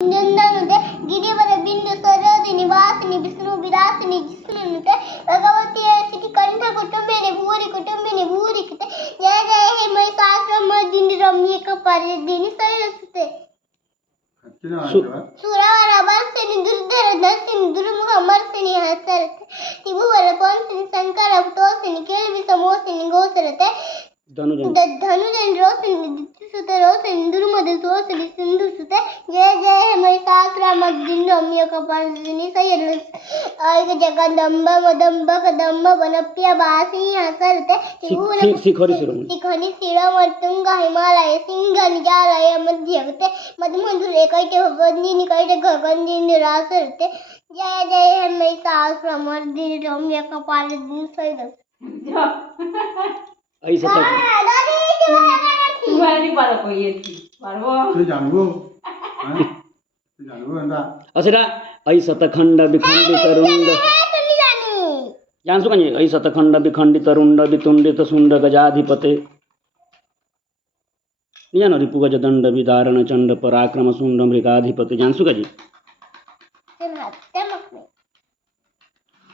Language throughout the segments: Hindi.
नंदनुते गिरिवर बिंदु सरोदिनी वासिनी विष्णु विलासिनी जिष्णुनुते भगवती सिटी कंठ कुटुंबिनी भूरी कृते जय जय हे महिषासुरमर्दिनी रम्यक परिदिनी सरस्वते सुरवर वर्षिणी दुर्धर दर्शिनी दुर्मुख मर्षिणी हसरते त्रिभुवन पंसिनी शंकर तोषिनी केल्वि समोसिनी गोचरते धनुजन रोषिनी दित्युसुत रोषिनी दुर्मद सोषिनी सिंधुसुते जय जय हे महिषासुरमर्दिनी रम्यक परिदिनी सरस्वते जगदम्ब मदम्ब कदम्ब वनप्य वासिनी हसरते शिखरी शिरोमर्तुंग हिमालय सिंह निजालय मध्यगते मधुमधुरे कैटे गंदिनी कैटे गंदिनी रासरते जय जय हे महिषासुरमर्दिनी रम्यक परिदिनी सरस्वते ऐसा तक तुम्हारी बात कोई है थी पारबो তুই জানবো হ্যাঁ তুই জানবো এন্ডা असेरा ऐसा खंड विखंडित रुंड जानसु कनी ऐसा खंड विखंडित रुंड वितुंडित सुंड गजाधिपते नियान रिपुगज दंड विदारण चंड पराक्रम सुंड मृगाधिपते जानसु कजी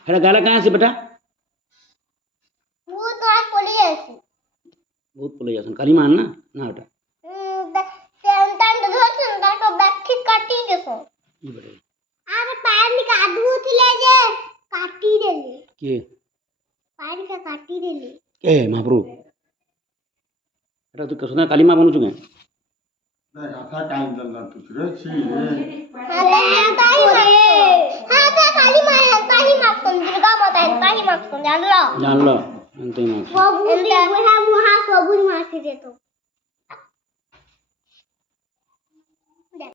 हेरा गाला कहां से बेटा बहुत पले जासन काली मान ना हटा ई बड़े अरे पैर निका आधुतिले जे काटी देले के पैर का काटी देले ए महाप्रभु एटा तू कसना काली मां बनू चुके দেখ আশা কাইন দল্লা তুই রে ছি हां ते काली मां माखन दुर्गा माता ताही माखन जान लो जान लो अंते मां वो बुढ़ी बुढ़ा मुहा सबुर मार के देतो